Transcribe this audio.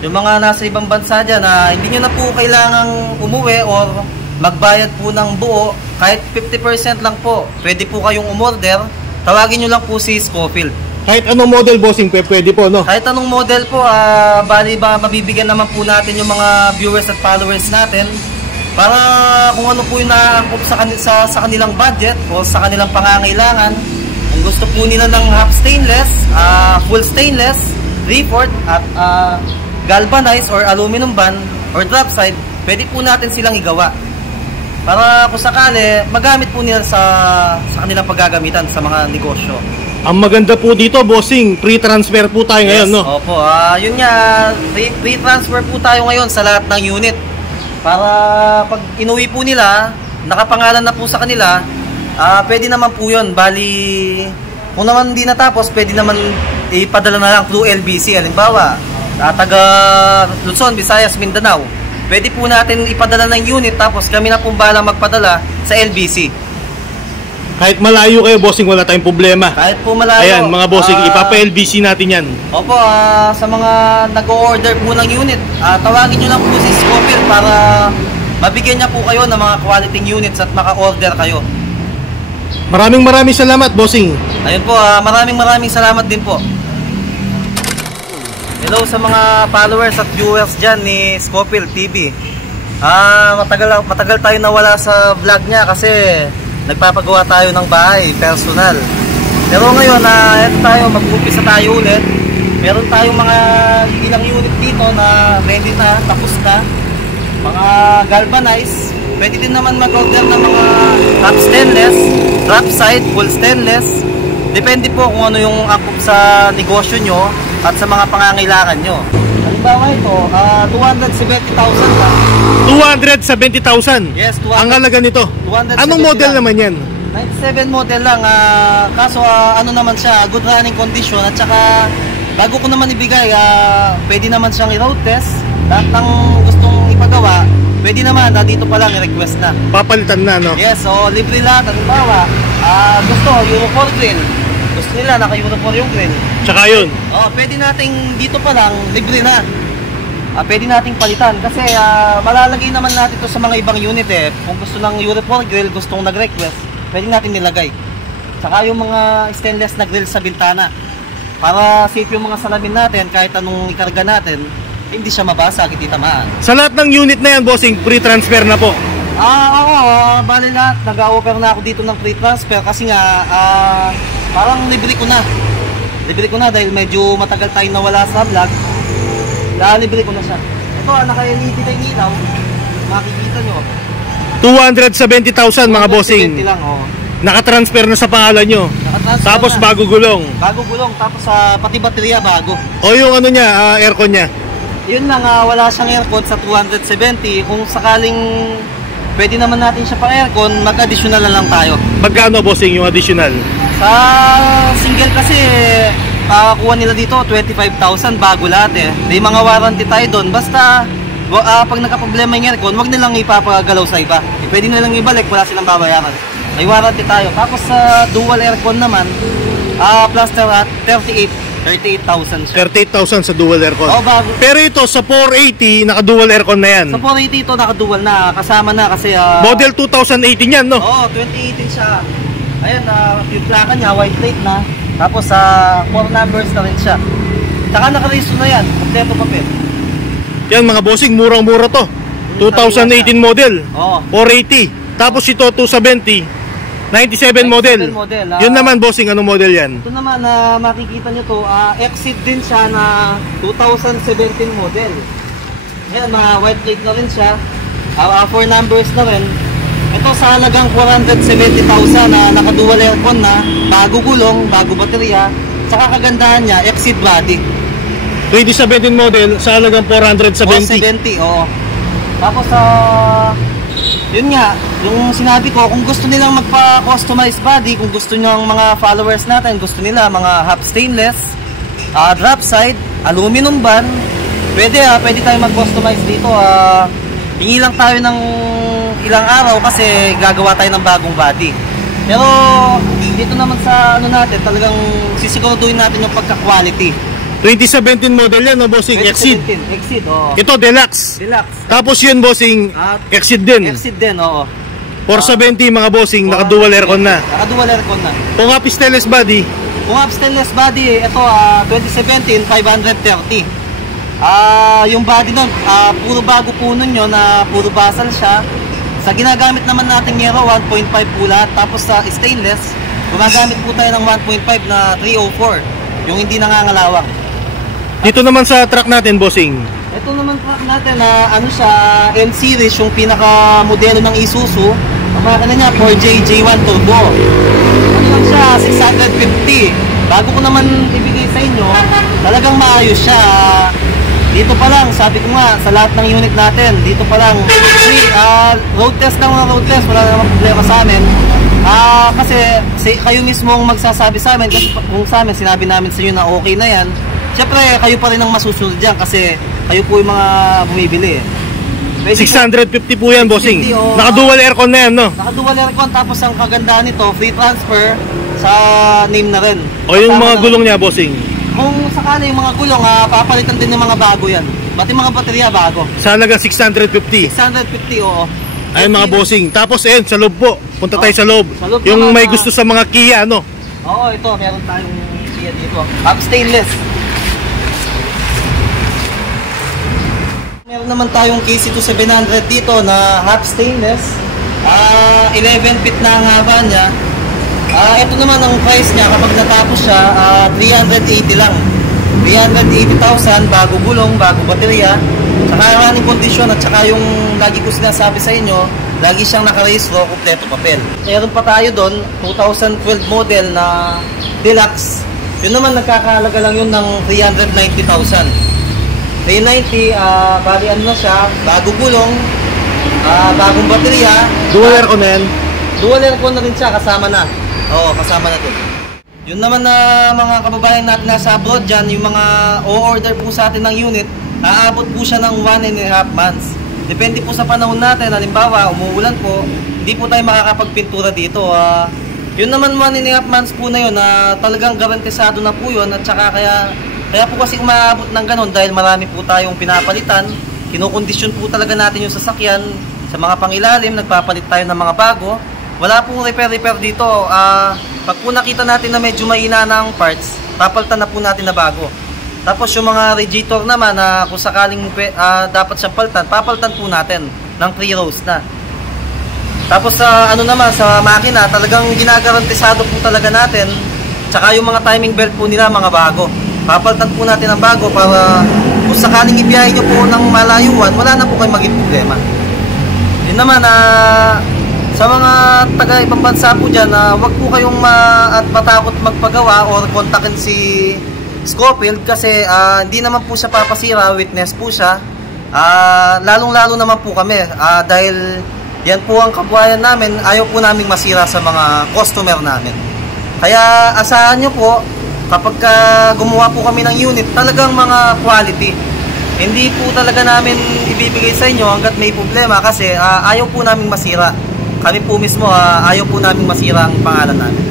Yung mga nasa ibang bansa dyan na hindi nyo na po kailangang umuwi or magbayad po ng buo, kahit 50% lang po. Pwede po kayong umorder, tawagin nyo lang po si Scofield. Kahit anong model, bossing, pwede po, no? Kahit anong model po, bali ba mabibigyan naman po natin yung mga viewers at followers natin para kung ano po yung naangkop sa kanilang budget o sa kanilang pangangailangan. Kung gusto po nila ng half stainless, full stainless, 3/4 at galvanized or aluminum band or drop side, pwede po natin silang igawa. Para kung sakali, magamit po nila sa kanilang paggagamitan sa mga negosyo. Ang maganda po dito, bossing, free transfer po tayo ngayon, no? Opo, yun nga, free transfer po tayo ngayon sa lahat ng unit. Para pag inuwi po nila, nakapangalan na po sa kanila, pwede naman po yun. Bali, kung naman hindi natapos, pwede naman ipadala na lang through LBC. Halimbawa, taga Luzon, Visayas, Mindanao, pwede po natin ipadala ng unit tapos kami na pong bahala magpadala sa LBC. Kahit malayo kayo, bossing, wala tayong problema. Kahit po malayo. Ayan, mga bossing, ipapa-LBC natin yan. Opo, sa mga nag-o-order po ng unit, tawagin nyo lang po si Scofield para mabigyan niya po kayo ng mga quality units at maka-order kayo. Maraming salamat, bossing. Ayun po, maraming salamat din po. Hello sa mga followers at viewers dyan ni Scofield TV. Matagal tayo nawala sa vlog niya kasi nagpapagawa tayo ng bahay, personal. Pero ngayon, eto tayo, mag-umpisa tayo ulit. Meron tayong mga ilang unit dito na ready na, tapos na. Mga galvanized. Pwede din naman mag-order ng mga half stainless, drop side, full stainless. Depende po kung ano yung akop sa negosyo nyo at sa mga pangangailangan nyo. Halimbawa ito, 270,000 lang. 270,000? Yes, 200. Ang halaga nito? 270 anong model lang. naman yan? 97 model lang, kaso ano naman siya, good running condition. At saka, bago ko naman ibigay, pwede naman siyang i-road test. Lahat ng gustong ipagawa, pwede naman, dito pa lang i-request na. Papalitan na, no? Yes, so libre lahat. Halimbawa, gusto, Euro 4 grill. Gusto nila, naka-Euro 4 yung grill. Tsaka yun? Pwede nating dito pa lang, libre na. Pwede nating palitan kasi malalagay naman natin ito sa mga ibang unit eh. Kung gusto ng Euro 4 grill, gustong nag-request, pwede natin nilagay. Saka yung mga stainless na grill sa bintana. Para safe yung mga salamin natin, kahit anong ikarga natin, hindi siya mabasag, hindi tamaan. Sa lahat ng unit na yan, bossing, free transfer na po? Ako, bali lahat, nag-a-offer na ako dito ng free transfer kasi nga, parang libre ko na. Libre ko na dahil medyo matagal tayong nawala sa vlog. Libre ko na siya. Ito, naka-LED na yung ilaw. Makikita nyo. 270,000 mga bossing. 270 lang, Nakatransfer na sa pangalan nyo. Tapos na. Bago gulong. Bago gulong, tapos pati baterya bago. O yung ano niya, aircon niya. Yun lang, wala siyang aircon sa 270. Kung sakaling pwede naman natin siya pa-aircon, mag-additional na lang tayo. Magkano, bossing, yung additional? Sa single kasi, kuha nila dito 25,000 bago lahat eh. May mga warranty tayo doon. Basta pag nagka-problema yung aircon, wag nilang ipapagalaw sa iba. Pwede nilang ibalik, wala silang babayaran. May warranty tayo. Tapos sa dual aircon naman, plaster at 38,000 siya. 38,000 sa dual aircon. Bago. Pero ito sa 480, naka-dual aircon na yan. Sa 480 ito naka-dual na, kasama na kasi model 2018 yan, no? 2018 siya. Ayan, yung plaka niya, white plate na. Tapos 4 numbers na rin siya. Tsaka naka-register na yan, kompleto papel. Yan mga bossing, murang-mura to. 2018 model. 480. Tapos ito 270, 97 model. Yun naman bossing, anong model yan? Ito naman makikita nyo to, Exceed din siya na 2017 model. Ayan, white plate na rin siya. 4 numbers na rin. Ito sa halagang 470,000 na naka-dual aircon na, bago gulong, bago baterya. Saka kagandahan niya, Exceed body. 2017 model sa halagang 470. Tapos yun nga, yung sinabi ko, kung gusto nilang magpa-customize body, kung gusto nilang mga followers natin, gusto nila mga half stainless, drop side, aluminum band, pwede tayo mag-customize dito. Hingi lang tayo ng ilang araw kasi gagawa tayo ng bagong body. Pero dito naman sa natin, talagang sisiguraduhin natin yung pagka-quality. 2017 model yan, no, bossing? Exceed. Exceed, oo. Ito, Deluxe. Deluxe. Tapos yun, bossing, Exceed din. Exceed din, oo. 470 mga bossing, naka-dual aircon na. Naka-dual aircon na. Kung up stainless body. Kung up stainless body, ito 2017, 530. Yung body nun, puro bago po nun yun, puro basal siya. Sa ginagamit naman natin Aero, 1.5 po lahat. Tapos sa stainless, gumagamit po tayo ng 1.5 na 304. Yung hindi nangangalawang. Dito naman sa truck natin, bossing. Ito naman truck natin na siya, L-Series, yung pinaka-modelo ng Isuzu. Ang makina niya, 4JJ1 Turbo. Ano lang siya, 650. Bago ko naman ibigay sa inyo, talagang maayos siya. Dito pa lang, sabi ko nga, sa lahat ng unit natin, dito pa lang, road test lang mga road test, wala namang problema sa amin. Kasi kayo mismo magsasabi sa amin, kasi kung sa amin, sinabi namin sa inyo na okay na yan, syempre kayo pa rin ang masusunod dyan kasi kayo po yung mga bumibili. 650 po yan, bossing. Naka-dual aircon na yan, no? Naka-dual aircon, tapos ang kagandahan nito, free transfer sa name na rin. O yung mga gulong niya, bossing? Kung sakali yung mga gulong, papalitan din ng mga bago yan. Pati mga baterya bago. Sa halaga 650? 650, oo. Ayun mga bossing. Tapos ayun, sa loob po. Punta tayo sa loob. Yung may gusto sa mga Kia, no? Oo, ito. Meron tayong Kia dito. Half stainless. Meron naman tayong KC2700 dito na half stainless. 11 feet na ang haba niya. Ito naman ang price niya kapag natapos siya, 380 lang. 380,000 bago gulong, bago baterya. Saka running condition at saka yung lagi ko sinasabi sa inyo, lagi siyang naka-rehistro, kompleto papel. Meron pa tayo doon, 2012 model na Deluxe. Yun naman nagkakahalaga lang yun ng 390,000. 390, bali ano na siya, bago gulong, bagong baterya. Dual aircon na yan? Dual aircon na rin siya, kasama na. Oo, kasama na din. Yun naman na mga kababayan natin nasa abroad dyan, yung mga o-order po sa atin ng unit, aabot po siya ng 1.5 months. Depende po sa panahon natin, halimbawa, umuulan po, hindi po tayo makakapagpintura dito. Yun naman 1.5 months po na yun, talagang garantisado na po yun, at saka kaya po kasi umaabot ng ganun dahil marami po tayong pinapalitan, kinokondisyon po talaga natin yung sasakyan, sa mga pangilalim, nagpapalit tayo ng mga bago. Wala pong repair dito. Pag po nakita natin na medyo mahina ng parts, papalitan na po natin na bago. Tapos yung mga radiator naman na kung sakaling dapat siyang palitan, papalitan po natin ng 3 rows na. Tapos sa naman sa makina, talagang ginagarantisado po talaga natin. Tsaka yung mga timing belt po nila mga bago. Papalitan po natin ng bago para kung sakaling ibiyahe nyo po ng malayuan, wala na po kayo maging problema. Yun naman sa mga taga ibang bansa po dyan, wag po kayong matakot magpagawa or kontakin si Scofield kasi hindi naman po siya papasira, witness po siya. Lalong-lalo naman po kami dahil yan po ang kabuhayan namin, ayaw po namin masira sa mga customer namin. Kaya asahan nyo po, kapag gumawa po kami ng unit, talagang mga quality. Hindi po talaga namin ibibigay sa inyo hanggat may problema kasi ayaw po namin masira. Kami po mismo, ayaw po namin masira ang pangalan namin.